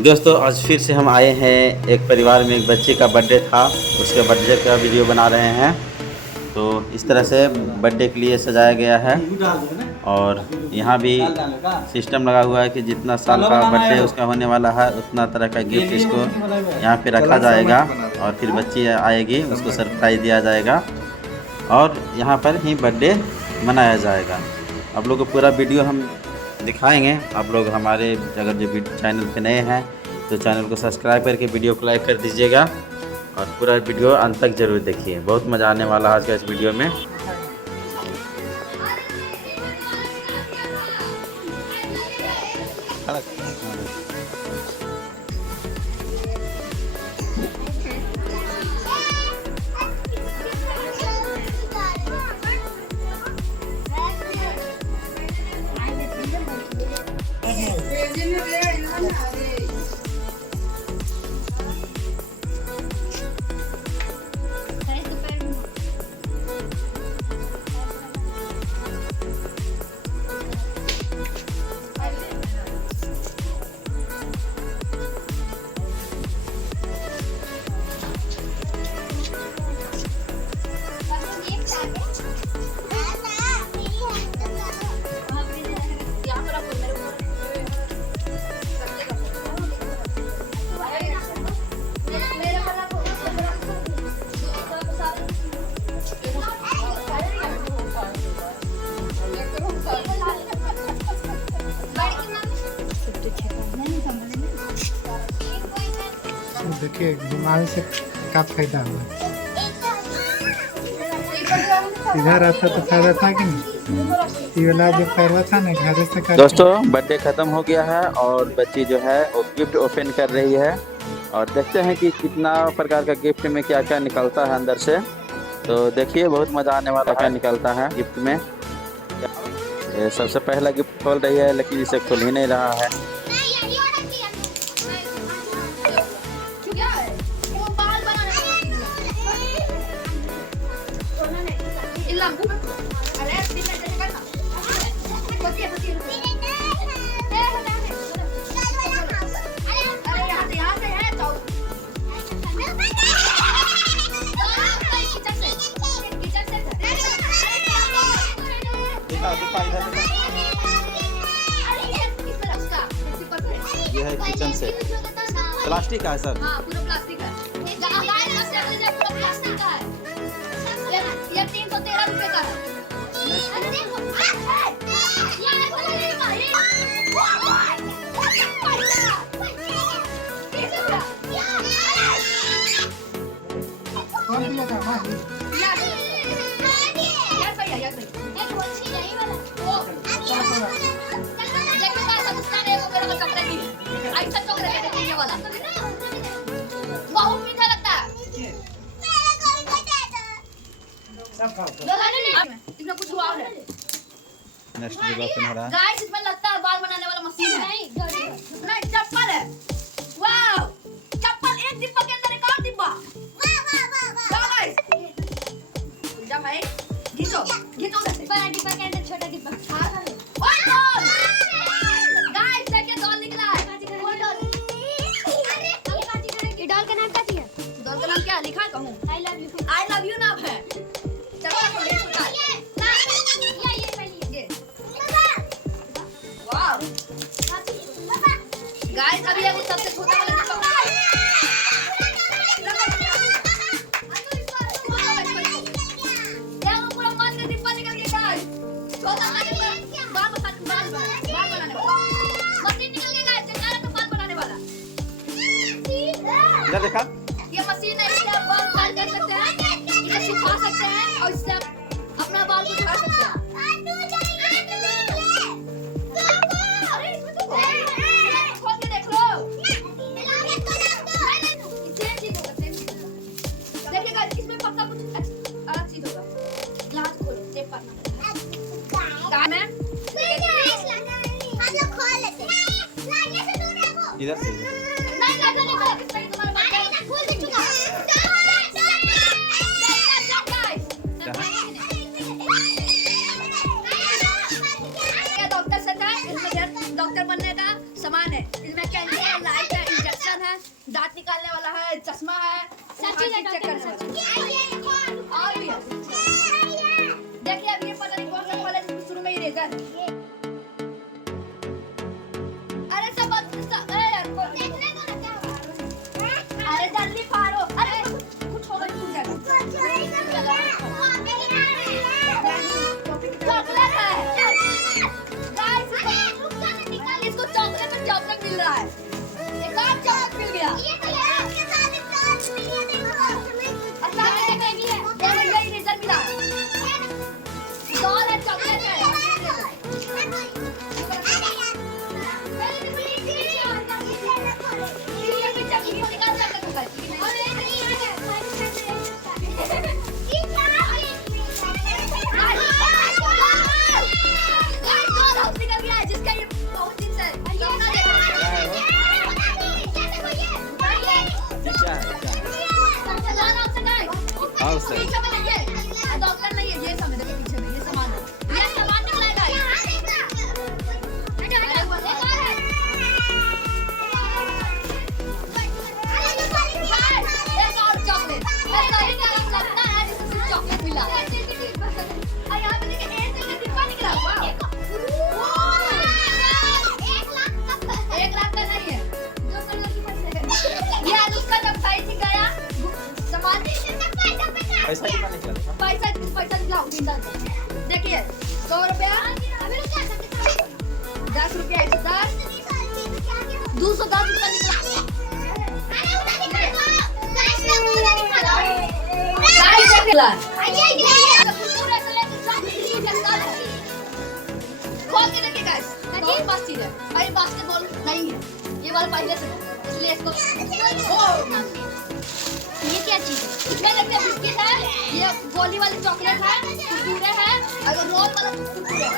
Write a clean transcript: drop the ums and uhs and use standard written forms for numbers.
दोस्तों आज फिर से हम आए हैं। एक परिवार में एक बच्चे का बर्थडे था, उसके बर्थडे का वीडियो बना रहे हैं। तो इस तरह से बर्थडे के लिए सजाया गया है और यहाँ भी सिस्टम लगा हुआ है कि जितना साल का बर्थडे उसका होने वाला है उतना तरह का गिफ्ट इसको यहाँ पे रखा जाएगा और फिर बच्ची आएगी उसको सरप्राइज़ दिया जाएगा और यहाँ पर ही बर्थडे मनाया जाएगा। आप लोग को पूरा वीडियो हम दिखाएंगे। आप लोग हमारे अगर जो चैनल पे नए हैं तो चैनल को सब्सक्राइब करके वीडियो को लाइक कर दीजिएगा और पूरा वीडियो अंत तक ज़रूर देखिए। बहुत मज़ा आने वाला है आज का इस वीडियो में। देखिए बीमारी से क्या फायदा हुआ। इधर आता तो फायदा था कि नहीं। ये वाला जो करवा था ना घर से कर। दोस्तों बर्थडे ख़त्म हो गया है और बच्ची जो है वो गिफ्ट ओपन कर रही है और देखते हैं कि कितना प्रकार का गिफ्ट में क्या क्या निकलता है अंदर से। तो देखिए बहुत मज़ा आने वाला क्या निकलता है गिफ्ट में। ये सबसे पहला गिफ्ट खोल रही है लेकिन इसे खुल ही नहीं रहा है। ये है किचन से प्लास्टिक का है सर। हाँ पूरा प्लास्टिक है। पूरा प्लास्टिक का है। ये 313 रुपए का है। कौन दिया था मां? बहुत मीठा लगता है। इसमें कुछ हुआ है। नेक्स्ट डिब्बा ओपन हो रहा है। गाइस इसमें लगता है बाल बनाने वाला मशीन है। नहीं चप्पल है। वाओ चप्पल एक डिब्बा के अंदर एक और डिब्बा। वाह गाइस जा भाई घिसो घिसो बड़ा डिब्बा के अंदर छोटा डिब्बा। ओए डॉल गाइस देखिए डॉल निकला है। ये डॉल का नाम क्या है? डॉल का नाम क्या लिखा है कहूं? आई लव यू नाम है। चलो वाओ गाइस अभी ये सबसे छोटा वाला डिब्बा ये पूरा माल का डिब्बा निकल गया गाइस। छोटा वाला डिब्बा बाल बनाने वाला मशीन निकल गया गाइस। चला तो बाल बनाने वाला इधर देखा ये मशीन है। इससे आप बाल काट कर सकते हैं, इसे सुखा सकते हैं और इससे आप अपना बाल को झाड़ सकते हैं। खोल के देख लो। देखिएगा इसमें पक्का कुछ अलग चीज होगा। ग्लास खोलो टेप करना में इधर से नहीं लगा नहीं लगा किस पे तुम्हारा बाल खोल दे चुका। डॉक्टर बनने का सामान है। इसमें कैंची है, लाइट है। दांत निकालने वाला है, चश्मा है, सब चीज़ है चेक करने वाला। और भी है। देखिए अब ये पता नहीं कौन सा वाला है, शुरू में ही रेजर। अरे सब अरे जल्दी फाड़ो। अरे कुछ होगा टूट जाएगा। चॉकलेट है गाइस, इसको चॉकलेट में चॉकलेट मिल रहा है। एक और चॉकलेट मिल गया। अच्छा ये इरेजर मिला है। डॉल है, चॉकलेट है। जिसका ये बहुत दिन से हाँ उससे डॉक्टर नहीं है, ये समझ के पीछे में ये सामान है। ये सामान निकलेगा। एक और चॉकलेट। ऐसा ही क्या लगता है जिससे सिर्फ चॉकलेट मिला। और यहाँ पे देखिए एक डिब्बा निकला हुआ। 1 लाख का नहीं है। ये उसका जब पैसे गया सामान पैसा कितना निकला? पैसा दिलाओ। देखिए 100 रुपया, 10 रुपया, 110, 210 रुपया निकला। खोल के देखिए गाइस, बहुत पास चीज है। अरे बास्केटबॉल नहीं है, ये वाला पहले से है, इसलिए इसको ये क्या चीज़ है? इसमें देखिए बिस्किट है, ये गोली वाली चॉकलेट है, कुरकुरे है, और रोल वाला कुरकुरे।